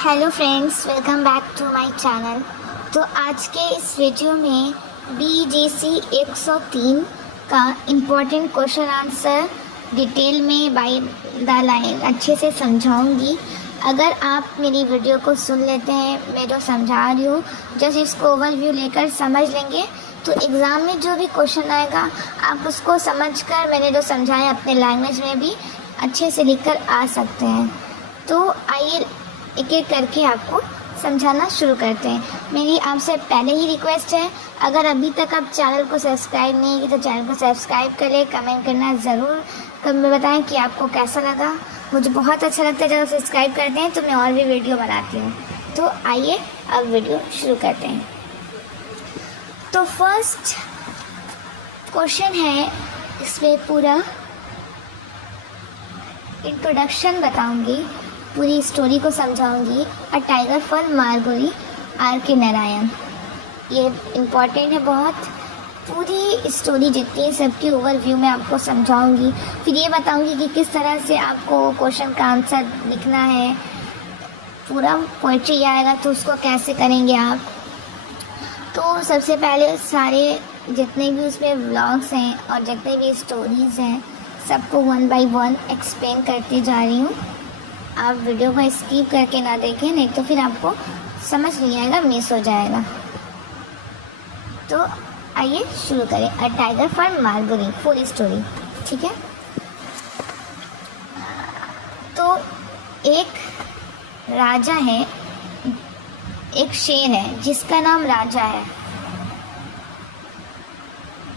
Hello friends, welcome back to my channel. तो आज के इस वीडियो में BGC 103 का इम्पोर्टेंट क्वेश्चन आंसर डिटेल में बाय द लाइन अच्छे से समझाऊंगी। अगर आप मेरी वीडियो को सुन लेते हैं, मैं जो समझा रही हूँ जस्ट इसको ओवरव्यू लेकर समझ लेंगे तो एग्ज़ाम में जो भी क्वेश्चन आएगा आप उसको समझकर मैंने जो समझाया अपने लैंग्वेज में भी अच्छे से लिख कर आ सकते हैं। तो आइए एक एक करके आपको समझाना शुरू करते हैं। मेरी आपसे पहले ही रिक्वेस्ट है, अगर अभी तक आप चैनल को सब्सक्राइब नहीं किया तो चैनल को सब्सक्राइब करें, कमेंट करना ज़रूर कमेंट बताएं कि आपको कैसा लगा। मुझे बहुत अच्छा लगता है जब आप सब्सक्राइब करते हैं तो मैं और भी वीडियो बनाती हूँ। तो आइए अब वीडियो शुरू करते हैं। तो फर्स्ट क्वेश्चन है, इसमें पूरा इंट्रोडक्शन बताऊंगी, पूरी स्टोरी को समझाऊंगी। A tiger for Malgudi R.K. Narayan, ये इम्पॉर्टेंट है बहुत। पूरी स्टोरी जितनी है सबकी ओवरव्यू में आपको समझाऊंगी। फिर ये बताऊंगी कि किस तरह से आपको क्वेश्चन का आंसर लिखना है। पूरा पोइट्री आएगा तो उसको कैसे करेंगे आप। तो सबसे पहले सारे जितने भी उसमें व्लॉग्स हैं और जितने भी स्टोरीज़ हैं सबको 1 बाय 1 एक्सप्लेन करते जा रही हूँ। आप वीडियो को स्किप करके ना देखें, नहीं तो फिर आपको समझ नहीं आएगा, मिस हो जाएगा। तो आइए शुरू करें। A tiger for Malgudi, full story, ठीक है। तो एक राजा है, एक शेर है जिसका नाम राजा है,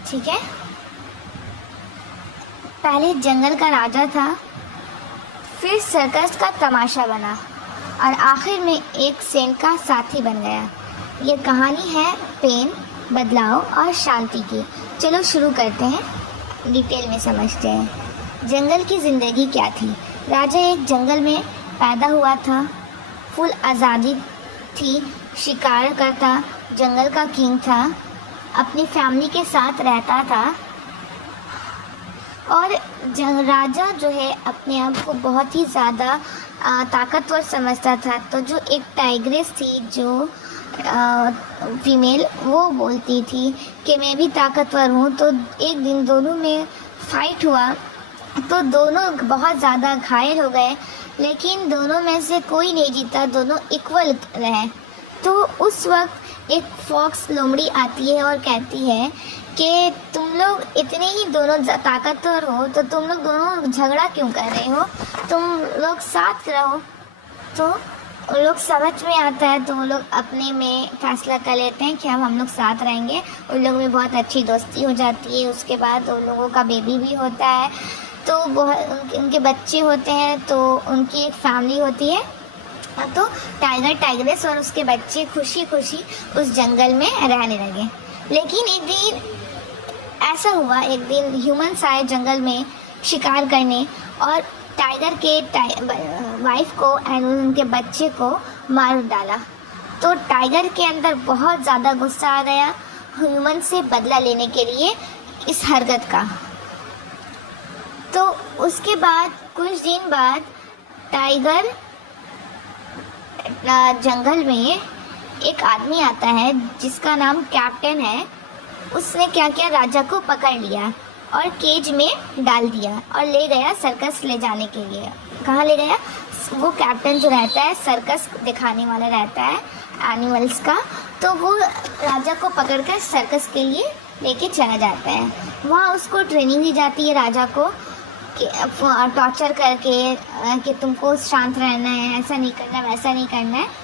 ठीक है। पहले जंगल का राजा था, फिर सर्कस का तमाशा बना और आखिर में एक सेंट का साथी बन गया। ये कहानी है प्रेम, बदलाव और शांति की। चलो शुरू करते हैं, डिटेल में समझते हैं। जंगल की ज़िंदगी क्या थी। राजा एक जंगल में पैदा हुआ था, फुल आज़ादी थी, शिकार करता, जंगल का किंग था, अपनी फैमिली के साथ रहता था। और राजा जो है अपने आप को बहुत ही ज़्यादा ताकतवर समझता था। तो जो एक टाइग्रेस थी जो फीमेल, वो बोलती थी कि मैं भी ताकतवर हूँ। तो एक दिन दोनों में फाइट हुआ तो दोनों बहुत ज़्यादा घायल हो गए, लेकिन दोनों में से कोई नहीं जीता, दोनों इक्वल रहे। तो उस वक्त एक फॉक्स लोमड़ी आती है और कहती है कि तुम लोग इतने ही दोनों ताकतवर हो तो तुम लोग दोनों झगड़ा क्यों कर रहे हो, तुम लोग साथ रहो। तो उन लोग समझ में आता है तो वो लोग अपने में फैसला कर लेते हैं कि हम लोग साथ रहेंगे। उन लोगों में बहुत अच्छी दोस्ती हो जाती है। उसके बाद उन लोगों का बेबी भी होता है, तो बहुत उनके बच्चे होते हैं, तो उनकी एक फैमिली होती है। तो टाइगर, टाइग्रेस और उसके बच्चे खुशी खुशी उस जंगल में रहने लगे। लेकिन एक दिन ऐसा हुआ, एक दिन ह्यूमंस आए जंगल में शिकार करने और टाइगर के वाइफ को एंड उनके बच्चे को मार डाला। तो टाइगर के अंदर बहुत ज़्यादा गुस्सा आ गया ह्यूमन से बदला लेने के लिए इस हरकत का। तो उसके बाद कुछ दिन बाद टाइगर जंगल में एक आदमी आता है जिसका नाम कैप्टन है। उसने क्या किया, राजा को पकड़ लिया और केज में डाल दिया और ले गया सर्कस ले जाने के लिए। कहाँ ले गया? वो कैप्टन जो रहता है सर्कस दिखाने वाला रहता है एनिमल्स का, तो वो राजा को पकड़कर सर्कस के लिए लेके चला जाता है। वहाँ उसको ट्रेनिंग दी जाती है राजा को कि टॉर्चर करके कि तुमको शांत रहना है, ऐसा नहीं करना, वैसा नहीं करना है।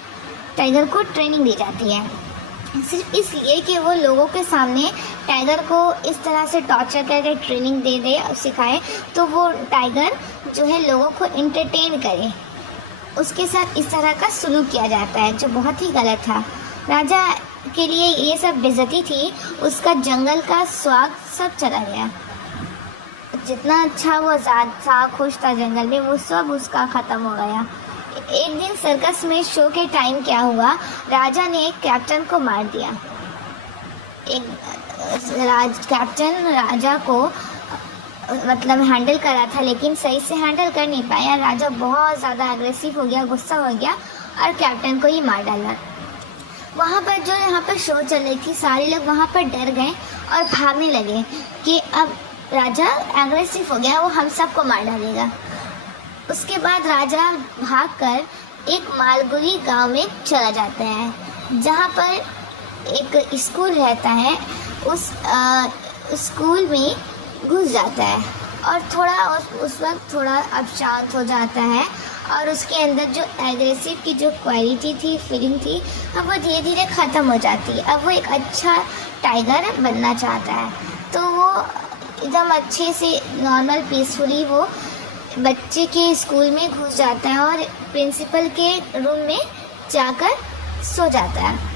टाइगर को ट्रेनिंग दी जाती है सिर्फ इसलिए कि वो लोगों के सामने टाइगर को इस तरह से टॉर्चर करके ट्रेनिंग दे सिखाए, तो वो टाइगर जो है लोगों को इंटरटेन करे। उसके साथ इस तरह का सलूक किया जाता है जो बहुत ही गलत था। राजा के लिए ये सब बेइज्जती थी, उसका जंगल का स्वाद सब चला गया। जितना अच्छा वो आज़ाद था, खुश था जंगल में, वो सब उसका ख़त्म हो गया। एक दिन सर्कस में शो के टाइम क्या हुआ, राजा ने एक कैप्टन को मार दिया। एक कैप्टन राजा को मतलब हैंडल करा था, लेकिन सही से हैंडल कर नहीं पाया। राजा बहुत ज़्यादा एग्रेसिव हो गया, गुस्सा हो गया और कैप्टन को ही मार डाला। वहाँ पर जो यहाँ पर शो चल रही थी, सारे लोग वहाँ पर डर गए और भागने लगे कि अब राजा एग्रेसिव हो गया, वो हम सबको मार डालेगा। उसके बाद राजा भागकर एक मालगुडी गांव में चला जाता है, जहाँ पर एक स्कूल रहता है। उस स्कूल में घुस जाता है और थोड़ा उस वक्त थोड़ा अब शांत हो जाता है और उसके अंदर जो एग्रेसिव की जो क्वालिटी थी, फीलिंग थी, अब वो धीरे धीरे ख़त्म हो जाती है। अब वो एक अच्छा टाइगर बनना चाहता है। तो वो एकदम अच्छे से नॉर्मल पीसफुली वो बच्चे के स्कूल में घुस जाता है और प्रिंसिपल के रूम में जाकर सो जाता है।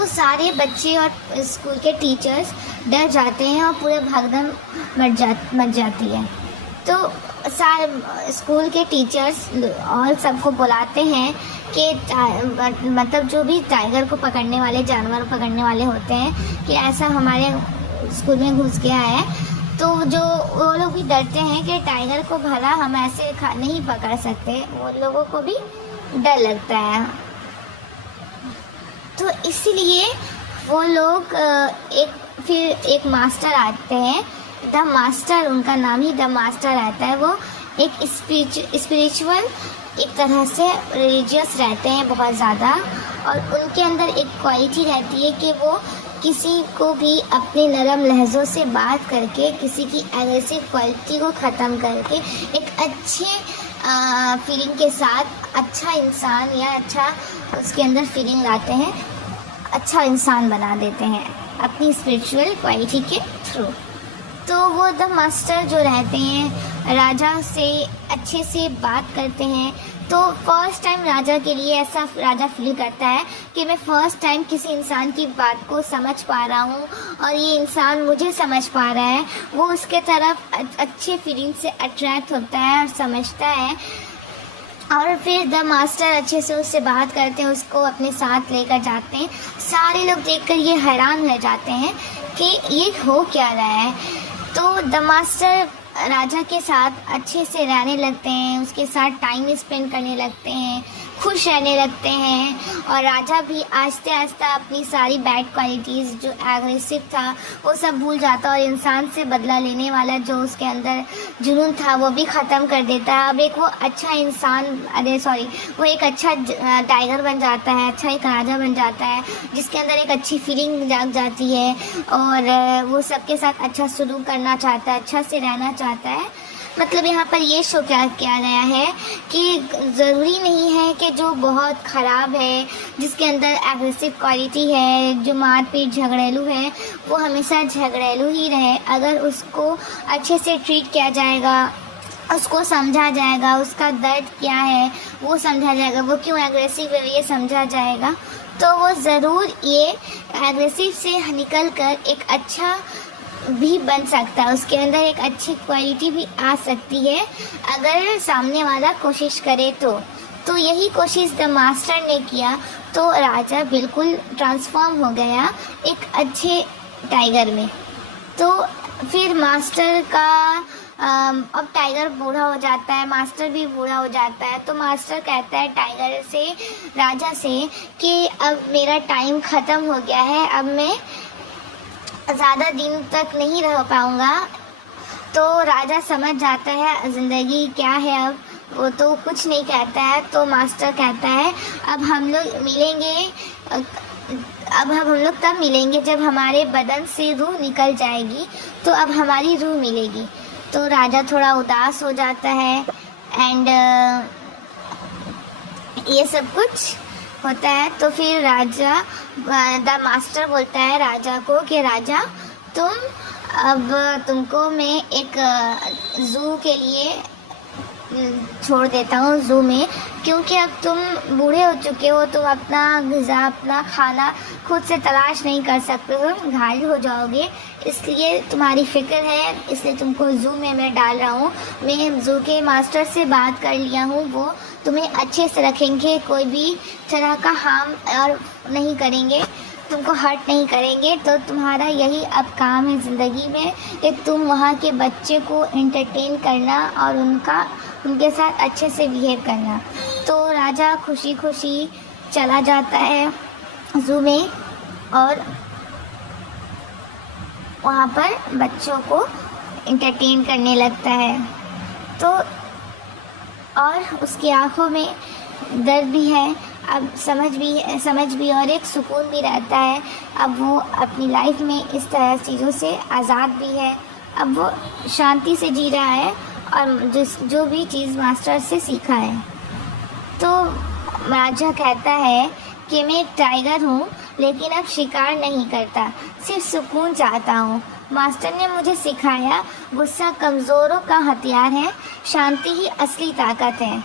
सारे बच्चे और स्कूल के टीचर्स डर जाते हैं और पूरे भागदौड़ मच जाती है। तो सारे स्कूल के टीचर्स और सबको बुलाते हैं कि मतलब जो भी टाइगर को पकड़ने वाले, जानवर पकड़ने वाले होते हैं, कि ऐसा हमारे स्कूल में घुस गया है। तो जो वो लोग भी डरते हैं कि टाइगर को भला हम ऐसे नहीं पकड़ सकते, वो लोगों को भी डर लगता है। तो इसलिए वो लोग एक मास्टर आते हैं, द मास्टर, उनका नाम ही द मास्टर रहता है। वो एक स्पिरिचुअल, एक तरह से रिलीजियस रहते हैं बहुत ज़्यादा, और उनके अंदर एक क्वालिटी रहती है कि वो किसी को भी अपने नरम लहज़ों से बात करके, किसी की एग्रेसिव क्वालिटी को ख़त्म करके एक अच्छे फीलिंग के साथ अच्छा इंसान या अच्छा उसके अंदर फीलिंग लाते हैं, अच्छा इंसान बना देते हैं अपनी स्पिरिचुअल क्वालिटी के थ्रू। तो वो द मास्टर जो रहते हैं राजा से अच्छे से बात करते हैं। तो फर्स्ट टाइम राजा के लिए ऐसा राजा फील करता है कि मैं फ़र्स्ट टाइम किसी इंसान की बात को समझ पा रहा हूँ और ये इंसान मुझे समझ पा रहा है। वो उसके तरफ अच्छे फीलिंग से अट्रैक्ट होता है और समझता है, और फिर द मास्टर अच्छे से उससे बात करते हैं, उसको अपने साथ लेकर जाते हैं। सारे लोग देखकर ये हैरान रह जाते हैं कि ये हो क्या रहा है। तो द मास्टर राजा के साथ अच्छे से रहने लगते हैं, उसके साथ टाइम स्पेंड करने लगते हैं, खुश रहने लगते हैं, और राजा भी आहिस्ते आहिस्ते अपनी सारी बैड क्वालिटीज़, जो एग्रेसिव था वो सब भूल जाता, और इंसान से बदला लेने वाला जो उसके अंदर जुनून था वो भी ख़त्म कर देता है। अब एक वो अच्छा इंसान, वो एक अच्छा टाइगर बन जाता है, अच्छा एक राजा बन जाता है, जिसके अंदर एक अच्छी फीलिंग जाग जाती है और वो सबके साथ अच्छा सलूक करना चाहता है, अच्छा से रहना चाहता है। मतलब यहाँ पर ये शो क्या किया गया है कि ज़रूरी नहीं है कि जो बहुत ख़राब है, जिसके अंदर एग्रेसिव क्वालिटी है, जो मारपीट झगड़ेलू है, वो हमेशा झगड़ेलू ही रहे। अगर उसको अच्छे से ट्रीट किया जाएगा, उसको समझा जाएगा, उसका दर्द क्या है वो समझा जाएगा, वो क्यों एग्रेसिव है ये समझा जाएगा, तो वो ज़रूर ये एग्रेसिव से निकल कर एक अच्छा भी बन सकता है। उसके अंदर एक अच्छी क्वालिटी भी आ सकती है अगर सामने वाला कोशिश करे तो यही कोशिश द मास्टर ने किया। तो राजा बिल्कुल ट्रांसफॉर्म हो गया एक अच्छे टाइगर में। तो फिर मास्टर का अब टाइगर बूढ़ा हो जाता है, मास्टर भी बूढ़ा हो जाता है। तो मास्टर कहता है टाइगर से, राजा से, कि अब मेरा टाइम ख़त्म हो गया है, अब मैं ज़्यादा दिन तक नहीं रह पाऊँगा। तो राजा समझ जाता है ज़िंदगी क्या है, अब वो तो कुछ नहीं कहता है। तो मास्टर कहता है अब हम लोग मिलेंगे, अब हम लोग तब मिलेंगे जब हमारे बदन से रूह निकल जाएगी, तो अब हमारी रूह मिलेगी। तो राजा थोड़ा उदास हो जाता है एंड ये सब कुछ होता है। तो फिर राजा, द मास्टर बोलता है राजा को कि राजा तुमको मैं एक ज़ू के लिए छोड़ देता हूँ, ज़ू में, क्योंकि अब तुम बूढ़े हो चुके हो, तुम अपना ग़िज़ा, अपना खाना खुद से तलाश नहीं कर सकते हो, घायल हो जाओगे, इसलिए तुम्हारी फ़िक्र है, इसलिए तुमको ज़ू में मैं डाल रहा हूँ। मैं ज़ू के मास्टर से बात कर लिया हूँ, वो तुम्हें अच्छे से रखेंगे, कोई भी तरह का हार्म और नहीं करेंगे, तुमको हर्ट नहीं करेंगे। तो तुम्हारा यही अब काम है ज़िंदगी में कि तुम वहाँ के बच्चे को एंटरटेन करना और उनके साथ अच्छे से बिहेव करना। तो राजा खुशी खुशी चला जाता है ज़ू में और वहाँ पर बच्चों को एंटरटेन करने लगता है। तो और उसकी आँखों में दर्द भी है, अब समझ भी और एक सुकून भी रहता है। अब वो अपनी लाइफ में इस तरह चीज़ों से आज़ाद भी है। अब वो शांति से जी रहा है और जो भी चीज़ मास्टर से सीखा है। तो राजा कहता है कि मैं एक टाइगर हूँ, लेकिन अब शिकार नहीं करता, सिर्फ सुकून चाहता हूँ। मास्टर ने मुझे सिखाया गुस्सा कमज़ोरों का हथियार है, शांति ही असली ताकत है।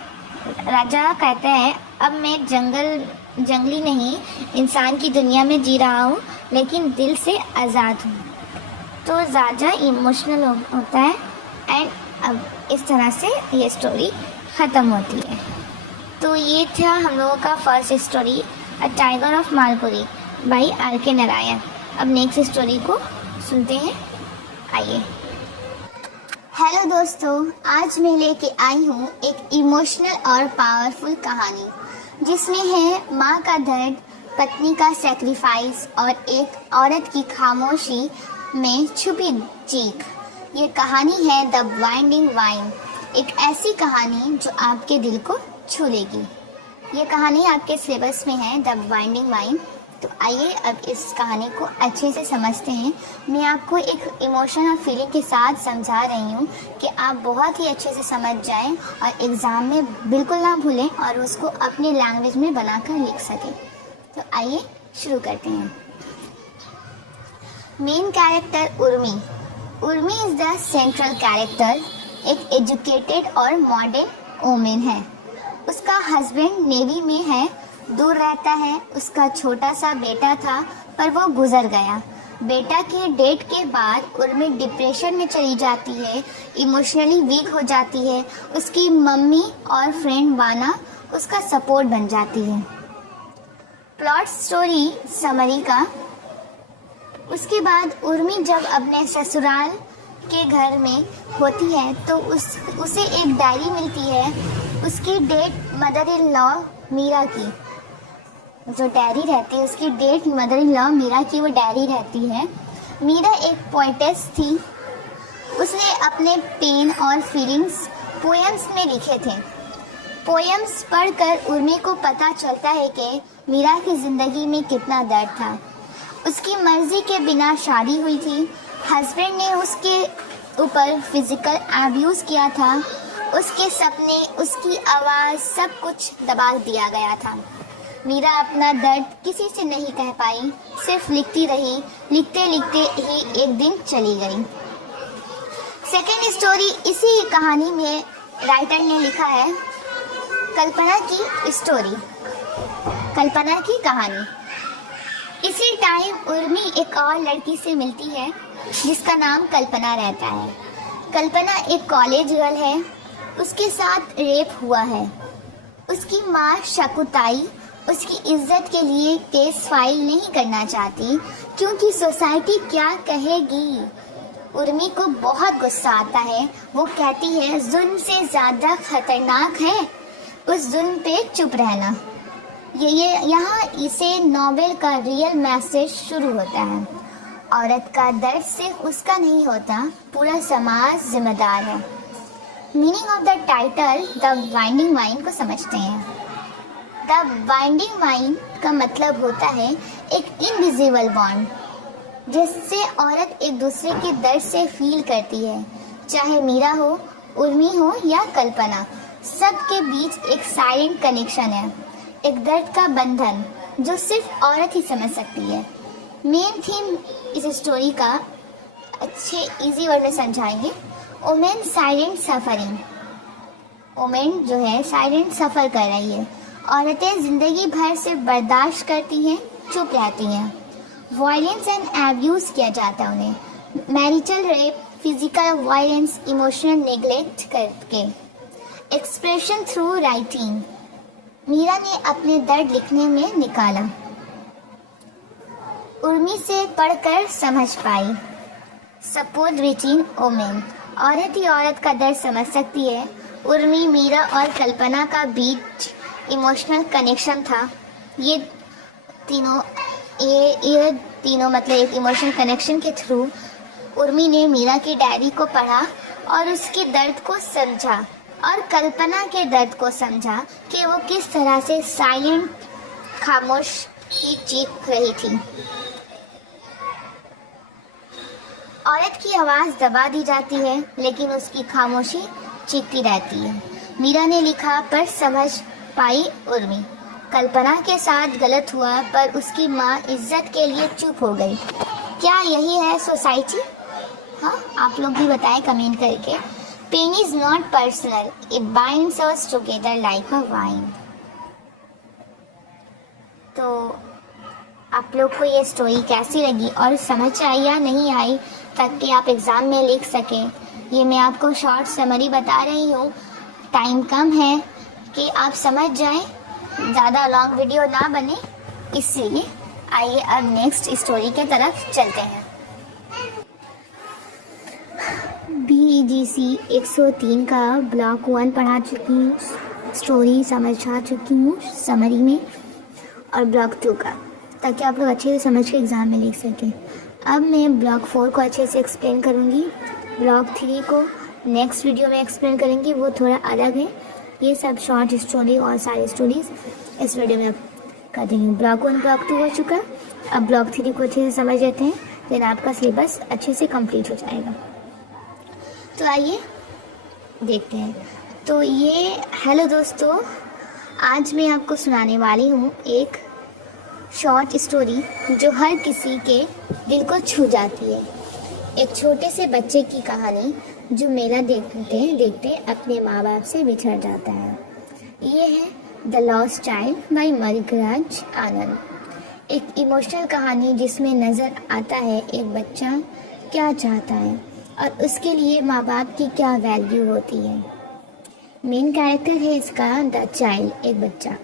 राजा कहता है अब मैं जंगली नहीं, इंसान की दुनिया में जी रहा हूँ, लेकिन दिल से आज़ाद हूँ। तो राजा इमोशनल होता है एंड अब इस तरह से ये स्टोरी ख़त्म होती है। तो ये था हम लोगों का first story, a tiger of Malgudi by R K. Narayan. अब नेक्स्ट स्टोरी को सुनते हैं, आइए। हेलो दोस्तों, आज मैं लेके आई हूँ एक इमोशनल और पावरफुल कहानी, जिसमें है माँ का दर्द, पत्नी का सैक्रिफाइस और एक औरत की खामोशी में छुपी चीख। ये कहानी है द वाइंडिंग वाइन, एक ऐसी कहानी जो आपके दिल को छू लेगी। ये कहानी आपके सिलेबस में है, द वाइंडिंग वाइन। तो आइए अब इस कहानी को अच्छे से समझते हैं। मैं आपको एक इमोशन और फीलिंग के साथ समझा रही हूँ कि आप बहुत ही अच्छे से समझ जाएं और एग्ज़ाम में बिल्कुल ना भूलें और उसको अपने लैंग्वेज में बनाकर लिख सकें। तो आइए शुरू करते हैं। Main character Urmi. Urmi is the central character, एक एजुकेटेड और मॉडर्न वुमेन है। उसका हस्बैंड नेवी में है, दूर रहता है। उसका छोटा सा बेटा था पर वो गुजर गया। बेटा के डेथ के बाद उर्मी डिप्रेशन में चली जाती है, इमोशनली वीक हो जाती है। उसकी मम्मी और फ्रेंड वाना उसका सपोर्ट बन जाती है। प्लॉट स्टोरी समरी का। उसके बाद उर्मी जब अपने ससुराल के घर में होती है तो उसे एक डायरी मिलती है उसकी dead mother in law Meera की। जो डायरी रहती है उसकी dead mother in law Meera की वो डायरी रहती है। मीरा एक पोएटेस थी। उसने अपने पेन और फीलिंग्स पोएम्स में लिखे थे। पोएम्स पढ़कर उर्मी को पता चलता है कि मीरा की ज़िंदगी में कितना दर्द था। उसकी मर्जी के बिना शादी हुई थी। हस्बैंड ने उसके ऊपर फिजिकल अब्यूज़ किया था। उसके सपने, उसकी आवाज़, सब कुछ दबा दिया गया था। मीरा अपना दर्द किसी से नहीं कह पाई, सिर्फ लिखती रही। लिखते लिखते ही एक दिन चली गई। सेकेंड स्टोरी इसी कहानी में राइटर ने लिखा है, कल्पना की स्टोरी, कल्पना की कहानी। इसी टाइम उर्मी एक और लड़की से मिलती है जिसका नाम कल्पना रहता है। कल्पना एक कॉलेज गर्ल है। उसके साथ रेप हुआ है। उसकी माँ शकुताई उसकी इज्जत के लिए केस फाइल नहीं करना चाहती क्योंकि सोसाइटी क्या कहेगी। उर्मी को बहुत गुस्सा आता है। वो कहती है जुल्म से ज़्यादा खतरनाक है उस जुल्म पे चुप रहना। ये यहाँ इसे नॉवेल का रियल मैसेज शुरू होता है। औरत का दर्द सिर्फ उसका नहीं होता, पूरा समाज जिम्मेदार है। Meaning of the title the winding wine को समझते हैं। द वाइंडिंग वाइन का मतलब होता है एक इनविजिबल बॉन्ड, जिससे औरत एक दूसरे के दर्द से फील करती है। चाहे मीरा हो, उर्मी हो या कल्पना, सबके बीच एक साइलेंट कनेक्शन है, एक दर्द का बंधन जो सिर्फ औरत ही समझ सकती है। मेन थीम इस स्टोरी का अच्छे इजी वर्ड में समझाएंगे। Women silent suffering. वुमेन जो है साइलेंट सफ़र कर रही है। औरतें ज़िंदगी भर से बर्दाश्त करती हैं, चुप रहती हैं। वायलेंस एंड एब्यूज़ किया जाता है उन्हें। Marital rape, physical violence, emotional neglect करके। Expression through writing. मीरा ने अपने दर्द लिखने में निकाला। उर्मी से पढ़कर समझ पाई। Support between women. औरत ही औरत का दर्द समझ सकती है। उर्मी, मीरा और कल्पना का बीच इमोशनल कनेक्शन था। ये तीनों मतलब एक इमोशनल कनेक्शन के थ्रू उर्मी ने मीरा की डायरी को पढ़ा और उसके दर्द को समझा और कल्पना के दर्द को समझा कि वो किस तरह से साइलेंट खामोश ही चीख रही थी। औरत की आवाज़ दबा दी जाती है लेकिन उसकी खामोशी चीखती रहती है। मीरा ने लिखा पर समझ पाई उर्मी। कल्पना के साथ गलत हुआ पर उसकी माँ इज्जत के लिए चुप हो गई। क्या यही है सोसाइटी? हाँ, आप लोग भी बताएं कमेंट करके। Pain is not personal, it binds us together like a vine. तो आप लोग को ये स्टोरी कैसी लगी और समझ आई या नहीं आई ताकि आप एग्ज़ाम में लिख सकें, ये मैं आपको शॉर्ट समरी बता रही हूँ। टाइम कम है कि आप समझ जाएं, ज़्यादा लॉन्ग वीडियो ना बने, इसलिए आइए अब नेक्स्ट स्टोरी के तरफ चलते हैं। BEGC 103 का ब्लॉक 1 पढ़ा चुकी हूँ, स्टोरी समझा चुकी हूँ समरी में, और ब्लॉक 2 का, ताकि आप लोग अच्छे से समझ के एग्ज़ाम में लिख सकें। अब मैं ब्लॉक 4 को अच्छे से एक्सप्लेन करूँगी, ब्लॉक 3 को नेक्स्ट वीडियो में एक्सप्लेन करेंगे, वो थोड़ा अलग है। ये सब शॉर्ट स्टोरी और सारी स्टोरीज इस वीडियो में कर देंगे। ब्लॉक 1 ब्लॉक 2 हो चुका, अब ब्लॉक 3 को अच्छे से समझ लेते हैं, फिर आपका सिलेबस अच्छे से कंप्लीट हो जाएगा। तो आइए देखते हैं। तो ये हेलो दोस्तों, आज मैं आपको सुनाने वाली हूँ एक शॉर्ट स्टोरी जो हर किसी के दिल को छू जाती है। एक छोटे से बच्चे की कहानी जो मेला देखते देखते अपने माँ बाप से बिछड़ जाता है। ये है द लॉस्ट चाइल्ड बाय मरिघराज आनंद। एक इमोशनल कहानी जिसमें नज़र आता है एक बच्चा क्या चाहता है और उसके लिए माँ बाप की क्या वैल्यू होती है। मेन कैरेक्टर है इसका द चाइल्ड, एक बच्चा।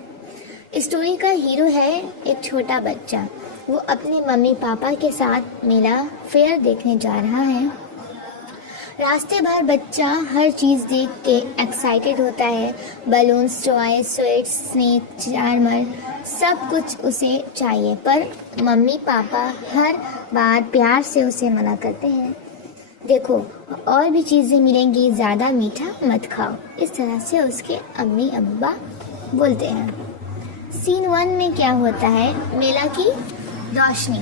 स्टोरी का हीरो है एक छोटा बच्चा। वो अपने मम्मी पापा के साथ मेला फेयर देखने जा रहा है। रास्ते भर बच्चा हर चीज़ देख के एक्साइटेड होता है। Balloons, toy, sweets, snack, charmer, सब कुछ उसे चाहिए, पर मम्मी पापा हर बार प्यार से उसे मना करते हैं। देखो और भी चीज़ें मिलेंगी, ज़्यादा मीठा मत खाओ, इस तरह से उसके अम्मी अब्बा बोलते हैं। सीन 1 में क्या होता है, मेला की रोशनी।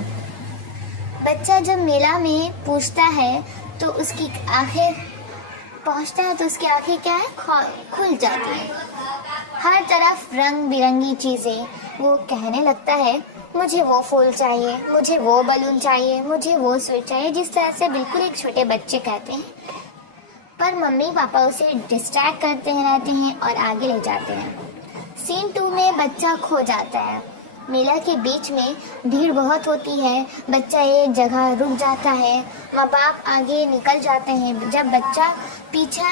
बच्चा जब मेला में पूछता है तो उसकी आंखें पहुंचता है तो उसकी आंखें क्या है, खुल जाती है। हर तरफ रंग बिरंगी चीज़ें। वो कहने लगता है मुझे वो फूल चाहिए, मुझे वो बलून चाहिए, मुझे वो स्वीट चाहिए, जिस तरह से बिल्कुल एक छोटे बच्चे कहते हैं। पर मम्मी पापा उसे डिस्ट्रैक्ट करते रहते हैं और आगे ले जाते हैं। सीन 2 में बच्चा खो जाता है। मेला के बीच में भीड़ बहुत होती है। बच्चा एक जगह रुक जाता है, माँ बाप आगे निकल जाते हैं। जब बच्चा पीछे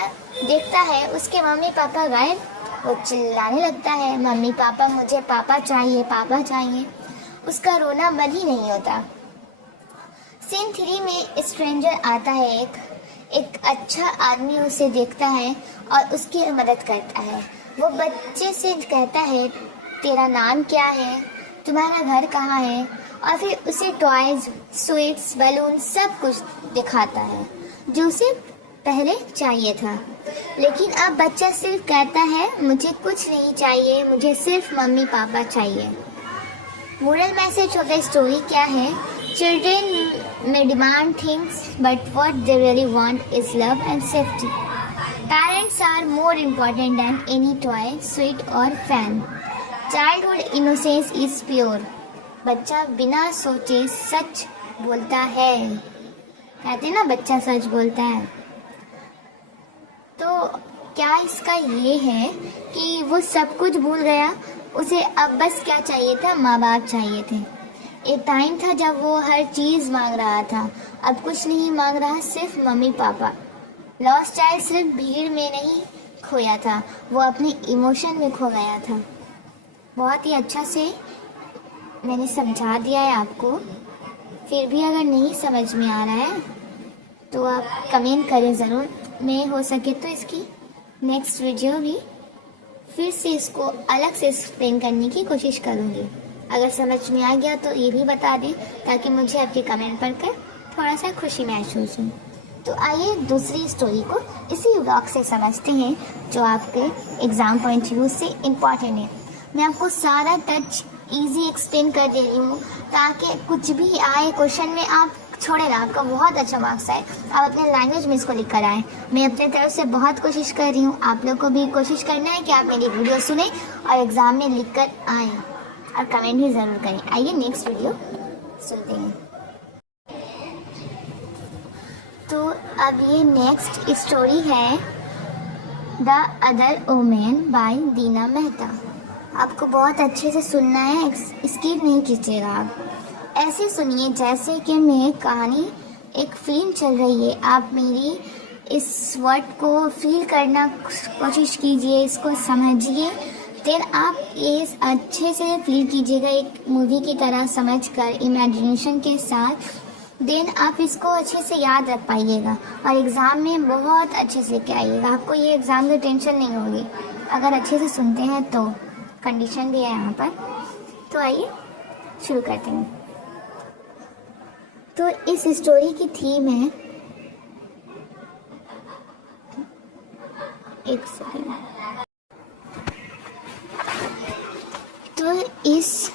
देखता है उसके मम्मी पापा गायब। वो चिल्लाने लगता है मम्मी पापा, मुझे पापा चाहिए, पापा चाहिए। उसका रोना बंद ही नहीं होता। सीन 3 में स्ट्रेंजर आता है। एक अच्छा आदमी उसे देखता है और उसकी मदद करता है। वो बच्चे से कहता है तेरा नाम क्या है, तुम्हारा घर कहाँ है, और फिर उसे टॉयज, स्वीट्स, बलून सब कुछ दिखाता है जो उसे पहले चाहिए था। लेकिन अब बच्चा सिर्फ कहता है मुझे कुछ नहीं चाहिए, मुझे सिर्फ मम्मी पापा चाहिए। Moral message of the story क्या है? Children may demand things, but what they really want is love and safety. Parents are more important than any toy, sweet or fan. Childhood innocence is pure. बच्चा बिना सोचे सच बोलता है। कहते ना बच्चा सच बोलता है। तो क्या इसका ये है कि वो सब कुछ भूल गया, उसे अब बस क्या चाहिए था, माँ बाप चाहिए थे। एक टाइम था जब वो हर चीज़ मांग रहा था, अब कुछ नहीं मांग रहा, सिर्फ मम्मी पापा। लॉस्ट चाइल्ड सिर्फ भीड़ में नहीं खोया था, वो अपने इमोशन में खो गया था। बहुत ही अच्छा से मैंने समझा दिया है आपको। फिर भी अगर नहीं समझ में आ रहा है तो आप कमेंट करें ज़रूर। मैं हो सके तो इसकी नेक्स्ट वीडियो भी फिर से इसको अलग से एक्सप्लेन करने की कोशिश करूँगी। अगर समझ में आ गया तो ये भी बता दें, ताकि मुझे आपके कमेंट पढ़कर थोड़ा सा खुशी महसूस हो। तो आइए दूसरी स्टोरी को इसी व्लॉग से समझते हैं, जो आपके एग्ज़ाम पॉइंट व्यू से इम्पॉर्टेंट है। मैं आपको सारा टच इजी एक्सप्लेन कर दे रही हूँ, ताकि कुछ भी आए क्वेश्चन में आप छोड़े ना, आपका बहुत अच्छा मार्क्स आए, आप अपने लैंग्वेज में इसको लिख कर आए। मैं अपने तरफ से बहुत कोशिश कर रही हूँ, आप लोग को भी कोशिश करना है कि आप मेरी वीडियो सुने और एग्ज़ाम में लिख कर आएँ और कमेंट भी ज़रूर करें। आइए नेक्स्ट वीडियो सुनते हैं। तो अब ये नेक्स्ट स्टोरी है द अदर वुमेन बाय दीना मेहता। आपको बहुत अच्छे से सुनना है, स्किप नहीं कीजिएगा आप। ऐसे सुनिए जैसे कि मैं कहानी एक फिल्म चल रही है। आप मेरी इस वर्ड को फील करना कोशिश कीजिए, इसको समझिए, फिर आप ये अच्छे से फील कीजिएगा एक मूवी की तरह समझकर इमेजिनेशन के साथ। देन आप इसको अच्छे से याद रख पाइएगा और एग्ज़ाम में बहुत अच्छे से लेके आइएगा। आपको ये एग्ज़ाम की टेंशन नहीं होगी अगर अच्छे से सुनते हैं तो। कंडीशन भी है यहाँ पर। तो आइए शुरू करते हैं। तो इस स्टोरी की थीम है, एक सेकेंड। तो इस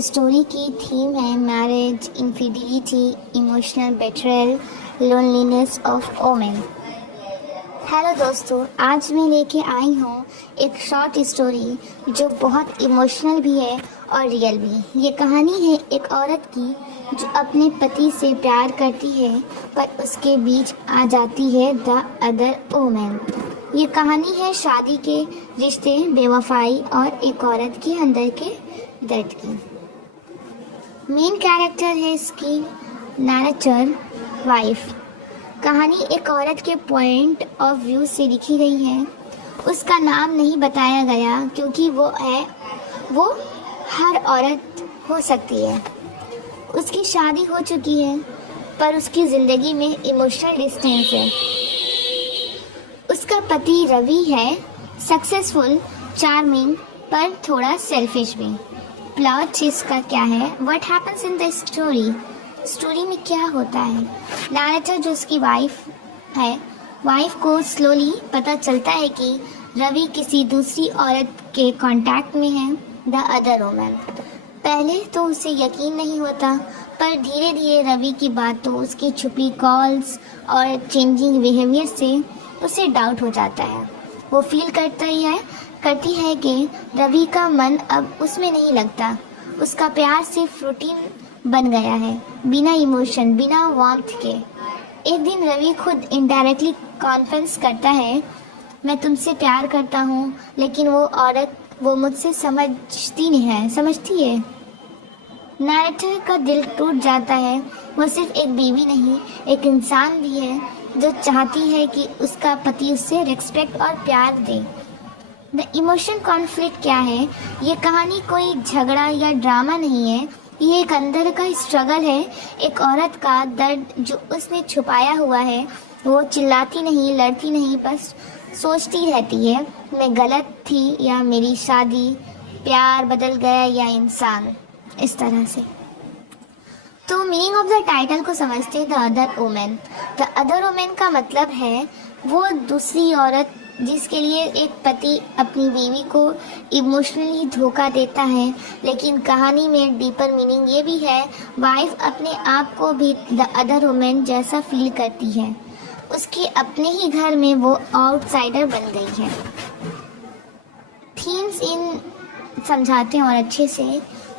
स्टोरी की थीम है marriage, infidelity, emotional betrayal, loneliness of women. Hello दोस्तों, आज मैं लेके आई हूँ एक शॉर्ट स्टोरी जो बहुत इमोशनल भी है और रियल भी। ये कहानी है एक औरत की जो अपने पति से प्यार करती है, पर उसके बीच आ जाती है द अदर वुमेन। ये कहानी है शादी के रिश्ते, बेवफाई और एक औरत के अंदर के दर्द की। मेन कैरेक्टर है इसकी नैरेटर वाइफ। कहानी एक औरत के पॉइंट ऑफ व्यू से लिखी गई है। उसका नाम नहीं बताया गया क्योंकि वो हर औरत हो सकती है। उसकी शादी हो चुकी है, पर उसकी ज़िंदगी में इमोशनल डिस्टेंस है। उसका पति रवि है, सक्सेसफुल, चार्मिंग, पर थोड़ा सेल्फिश भी। प्लॉट इसका क्या है, what happens in the story में क्या होता है। नैरेटर जो उसकी वाइफ है, वाइफ को स्लोली पता चलता है कि रवि किसी दूसरी औरत के कांटेक्ट में है, द अदर वुमन। पहले तो उसे यकीन नहीं होता, पर धीरे धीरे रवि की बातों, उसकी छुपी कॉल्स और चेंजिंग बिहेवियर से उसे डाउट हो जाता है। वो फील करती है कि रवि का मन अब उसमें नहीं लगता। उसका प्यार सिर्फ रूटीन बन गया है, बिना इमोशन, बिना वार्मथ के। एक दिन रवि खुद इनडायरेक्टली कॉन्फेस करता है, मैं तुमसे प्यार करता हूँ, लेकिन वो औरत वो मुझसे समझती है। नैरेटर का दिल टूट जाता है। वो सिर्फ एक बीवी नहीं, एक इंसान भी है जो चाहती है कि उसका पति उससे रिस्पेक्ट और प्यार दे। द इमोशन कॉन्फ्लिक्ट क्या है, ये कहानी कोई झगड़ा या ड्रामा नहीं है। ये एक अंदर का स्ट्रगल है, एक औरत का दर्द जो उसने छुपाया हुआ है। वो चिल्लाती नहीं, लड़ती नहीं, बस सोचती रहती है, मैं गलत थी या मेरी शादी, प्यार बदल गया या इंसान, इस तरह से। तो मीनिंग ऑफ द टाइटल को समझते हैं, the other women. The other women का मतलब है वो दूसरी औरत जिसके लिए एक पति अपनी बीवी को इमोशनली धोखा देता है। लेकिन कहानी में डीपर मीनिंग ये भी है, वाइफ अपने आप को भी द अदर वुमेन जैसा फील करती है। उसके अपने ही घर में वो आउटसाइडर बन गई है। थीम्स इन समझाते हैं और अच्छे से।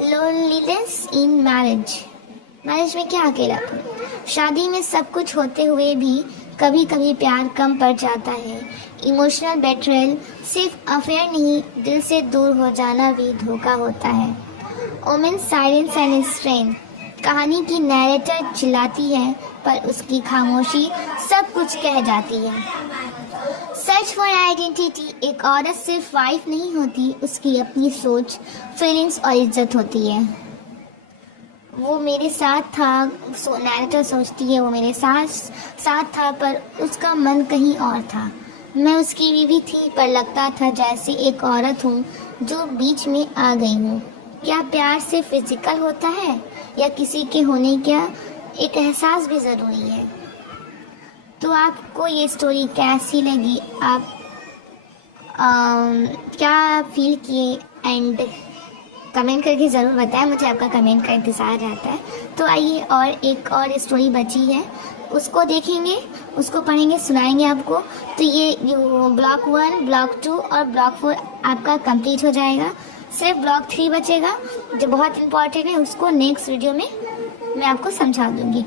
लोनलीनेस इन मैरिज में क्या अकेलापन। शादी में सब कुछ होते हुए भी कभी कभी प्यार कम पड़ जाता है। इमोशनल बेट्रेयल, सिर्फ अफेयर नहीं, दिल से दूर हो जाना भी धोखा होता है। Women silence and strength. कहानी की नैरेटर चिल्लाती है, पर उसकी खामोशी सब कुछ कह जाती है। Search for identity. एक औरत सिर्फ वाइफ नहीं होती, उसकी अपनी सोच, फीलिंग्स और इज्जत होती है। वो मेरे साथ था, नैरेटर सोचती है वो मेरे साथ था, पर उसका मन कहीं और था। मैं उसकी बीवी थी, पर लगता था जैसे एक औरत हूँ जो बीच में आ गई हूँ। क्या प्यार सिर्फ फिजिकल होता है या किसी के होने का एक एहसास भी ज़रूरी है? तो आपको ये स्टोरी कैसी लगी? आप क्या फील किए? एंड कमेंट करके ज़रूर बताएं, मुझे आपका कमेंट का इंतज़ार रहता है। तो आइए, और एक और स्टोरी बची है, उसको देखेंगे, उसको पढ़ेंगे, सुनाएंगे आपको। तो ये ब्लॉक 1, ब्लॉक 2 और ब्लॉक 4 आपका कंप्लीट हो जाएगा। सिर्फ ब्लॉक 3 बचेगा जो बहुत इम्पॉर्टेंट है, उसको नेक्स्ट वीडियो में मैं आपको समझा दूँगी।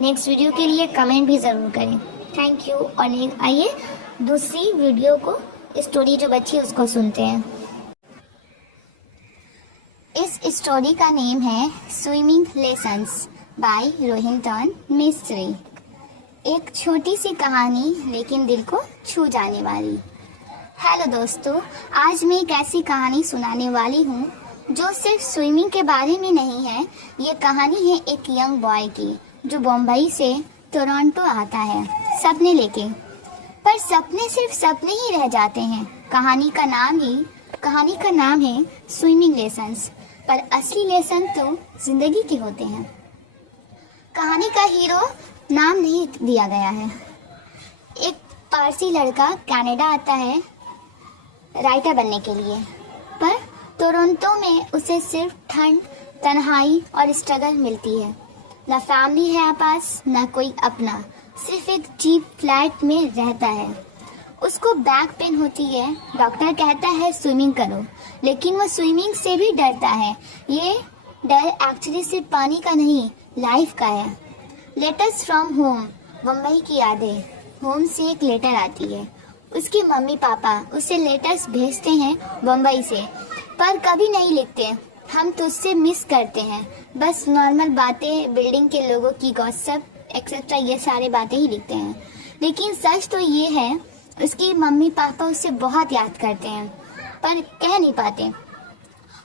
नेक्स्ट वीडियो के लिए कमेंट भी ज़रूर करें। Thank you. और आइए दूसरी वीडियो को, स्टोरी जो बची है उसको सुनते हैं। इस स्टोरी का नेम है swimming lessons bye Rohinton Mistry. एक छोटी सी कहानी लेकिन दिल को छू जाने वाली। हेलो दोस्तों, आज मैं एक ऐसी कहानी सुनाने वाली हूँ जो सिर्फ स्विमिंग के बारे में नहीं है। ये कहानी है एक यंग बॉय की जो बम्बई से टोरंटो आता है सपने लेके, पर सपने सिर्फ सपने ही रह जाते हैं। कहानी का नाम है स्विमिंग लेसन्स, पर असली लेसन तो जिंदगी के होते हैं। कहानी का हीरो नाम नहीं दिया गया है। एक पारसी लड़का कनाडा आता है राइटर बनने के लिए, पर टोरंटो में उसे सिर्फ ठंड, तन्हाई और स्ट्रगल मिलती है। ना फैमिली है पास, ना कोई अपना, सिर्फ एक चीप फ्लैट में रहता है। उसको बैक पेन होती है, डॉक्टर कहता है स्विमिंग करो, लेकिन वो स्विमिंग से भी डरता है। ये डर एक्चुअली सिर्फ पानी का नहीं, लाइफ का है। लेटर्स फ्रॉम होम, मुंबई की यादें। होम से एक लेटर आती है। उसके मम्मी पापा उसे लेटर्स भेजते हैं मुंबई से, पर कभी नहीं लिखते हम तुझसे मिस करते हैं। बस नॉर्मल बातें, बिल्डिंग के लोगों की गॉसिप एक्सेट्रा, ये सारे बातें ही लिखते हैं। लेकिन सच तो ये है, उसके मम्मी पापा उसे बहुत याद करते हैं, पर कह नहीं पाते।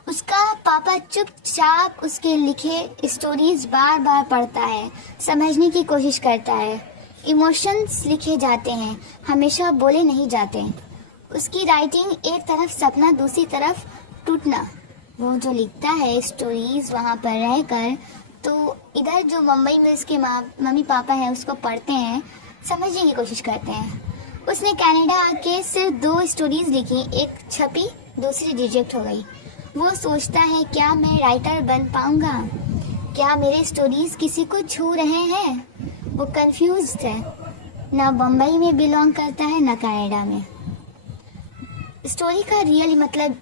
उसका पापा चुपचाप उसके लिखे स्टोरीज बार बार पढ़ता है, समझने की कोशिश करता है। इमोशंस लिखे जाते हैं, हमेशा बोले नहीं जाते। उसकी राइटिंग एक तरफ सपना, दूसरी तरफ टूटना। वो जो लिखता है स्टोरीज वहाँ पर रहकर, तो इधर जो मुंबई में उसके मम्मी पापा हैं उसको पढ़ते हैं, समझने की कोशिश करते हैं। उसने कनाडा आके सिर्फ 2 स्टोरीज लिखी, एक छपी, दूसरी रिजेक्ट हो गई। वो सोचता है क्या मैं राइटर बन पाऊंगा, क्या मेरे स्टोरीज किसी को छू रहे हैं। वो कंफ्यूज्ड है, ना बम्बई में बिलोंग करता है ना कनाडा में। स्टोरी का रियल मतलब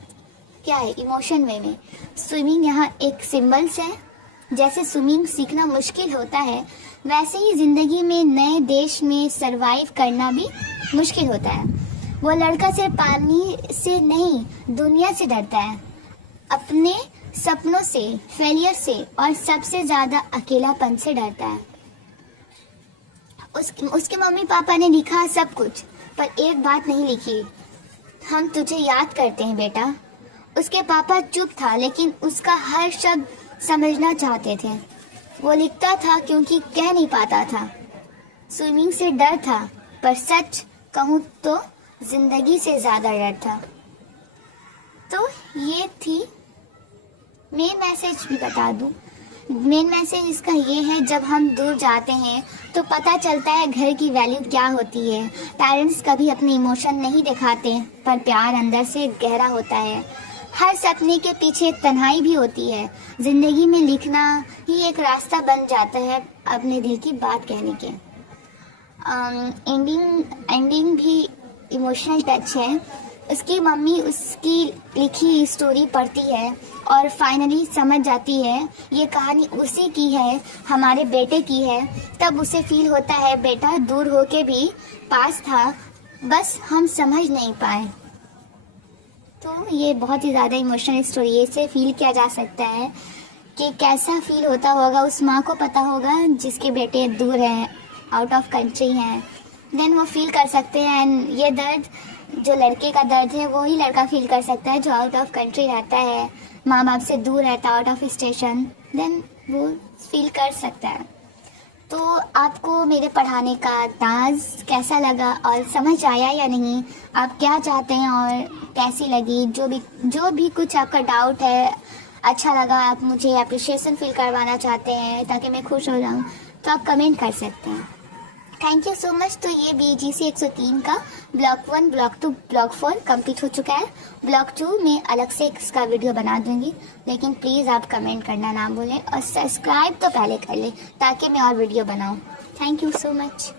क्या है? इमोशन वे में स्विमिंग यहाँ एक सिंबल्स है। जैसे स्विमिंग सीखना मुश्किल होता है, वैसे ही जिंदगी में नए देश में सरवाइव करना भी मुश्किल होता है। वो लड़का सिर्फ पानी से नहीं, दुनिया से डरता है, अपने सपनों से, फेलियर से और सबसे ज्यादा अकेलापन से डरता है। उसके मम्मी पापा ने लिखा सब कुछ, पर एक बात नहीं लिखी, हम तुझे याद करते हैं बेटा। उसके पापा चुप था, लेकिन उसका हर शब्द समझना चाहते थे। वो लिखता था क्योंकि कह नहीं पाता था। स्विमिंग से डर था, पर सच कहूँ तो जिंदगी से ज्यादा डर था। तो ये थी मेन मैसेज। भी बता दूं, मेन मैसेज इसका ये है, जब हम दूर जाते हैं तो पता चलता है घर की वैल्यू क्या होती है। पेरेंट्स कभी अपने इमोशन नहीं दिखाते, पर प्यार अंदर से गहरा होता है। हर सपने के पीछे तन्हाई भी होती है। जिंदगी में लिखना ही एक रास्ता बन जाता है अपने दिल की बात कहने के। एंडिंग भी इमोशनल टच है। उसकी मम्मी उसकी लिखी स्टोरी पढ़ती है और फाइनली समझ जाती है ये कहानी उसी की है, हमारे बेटे की है। तब उसे फील होता है बेटा दूर होके भी पास था, बस हम समझ नहीं पाए। तो ये बहुत ही ज़्यादा इमोशनल स्टोरी है। इससे फील किया जा सकता है कि कैसा फील होता होगा, उस माँ को पता होगा जिसके बेटे दूर हैं, आउट ऑफ कंट्री हैं। देन वो फील कर सकते हैं। एंड ये दर्द जो लड़के का दर्द है वो ही लड़का फील कर सकता है जो आउट ऑफ कंट्री रहता है, माँ बाप से दूर रहता है, आउट ऑफ स्टेशन। देन वो फील कर सकता है। तो आपको मेरे पढ़ाने का अंदाज़ कैसा लगा और समझ आया या नहीं, आप क्या चाहते हैं और कैसी लगी, जो भी कुछ आपका डाउट है, अच्छा लगा, आप मुझे अप्रिशिएशन फील करवाना चाहते हैं ताकि मैं खुश हो जाऊँ, तो आप कमेंट कर सकते हैं। Thank you so much. तो ये BGC 103 का ब्लॉक 1, ब्लॉक 2, ब्लॉक 4 कंप्लीट हो चुका है। ब्लॉक 2 में अलग से इसका वीडियो बना दूंगी, लेकिन प्लीज़ आप कमेंट करना ना भूलें और सब्सक्राइब तो पहले कर लें ताकि मैं और वीडियो बनाऊं। Thank you so much.